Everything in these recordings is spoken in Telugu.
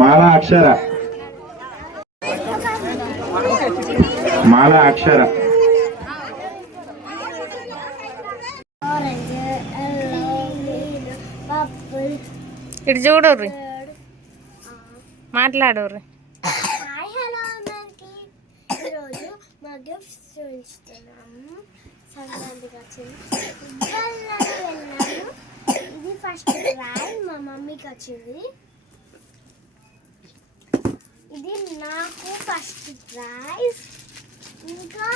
మాల అక్షర. మాల అక్షర. ఆరెంజ్ ఎల్లో గ్రీన్ ఇటు చూడర్రి. మాట్లాడర్రి హాయ్ హలో అందరికి ఈరోజు మా గిఫ్ట్స్ చూపిస్తున్నాము సంక్రాంతికి వచ్చింది ఇవ్వాలని వెళ్ళాను ఇది ఫస్ట్ రాయ్ మా మమ్మీకి వచ్చింది ఇది నాకు ఫస్ట్ ప్రైజ్ ఇంకా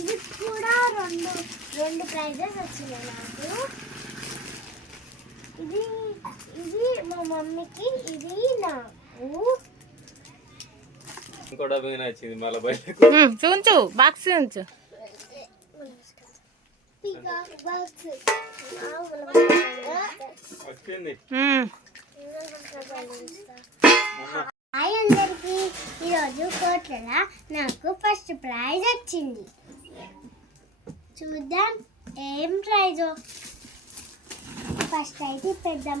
ఇది కూడా రెండు రెండు ప్రైజెస్ వచ్చినాయి నాకు ఇది ఇది మా మమ్మీకి ఇది నాకు డబ్బు నచ్చింది మళ్ళీ బయటకు చూంచు బాక్స్ వచ్చింది. హాయ్ అందరికి ఈరోజు కోట్ల నాకు ఫస్ట్ ప్రైజ్ వచ్చింది. చూద్దాం ఏం ప్రైజో? ఫస్ట్ అయితే పెద్దాం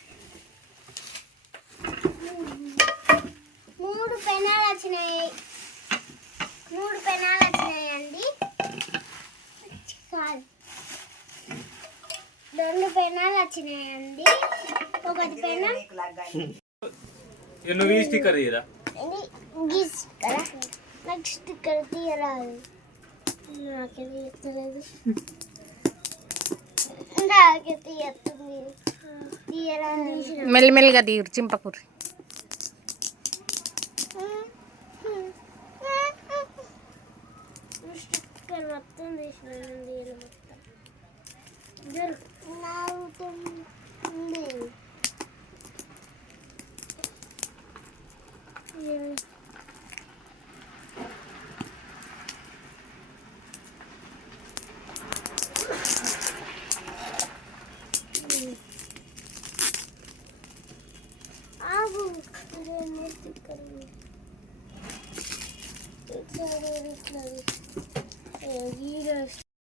పెనాలు వచ్చినాయి మూడు పెనాలు వచ్చినాయండి కాదు. రెండు పెనాలు వచ్చినాయండి ఒకటి పెనం నువ్వు ఈ స్టిక్కర్ తీయరా? ఇది గీస్ కదా నాకు స్టిక్కర్ తీయరాదు. నాకే తీయట్లేదు నాకే తీసిన మెల్లిమెల్లిగా తీరు చింపకూరి స్టిక్కర్ మొత్తం తీసినానండి ఇలా మొత్తం జరుగుతుంది ఆగు ఇదేమో ఇట్లా ఇట్లా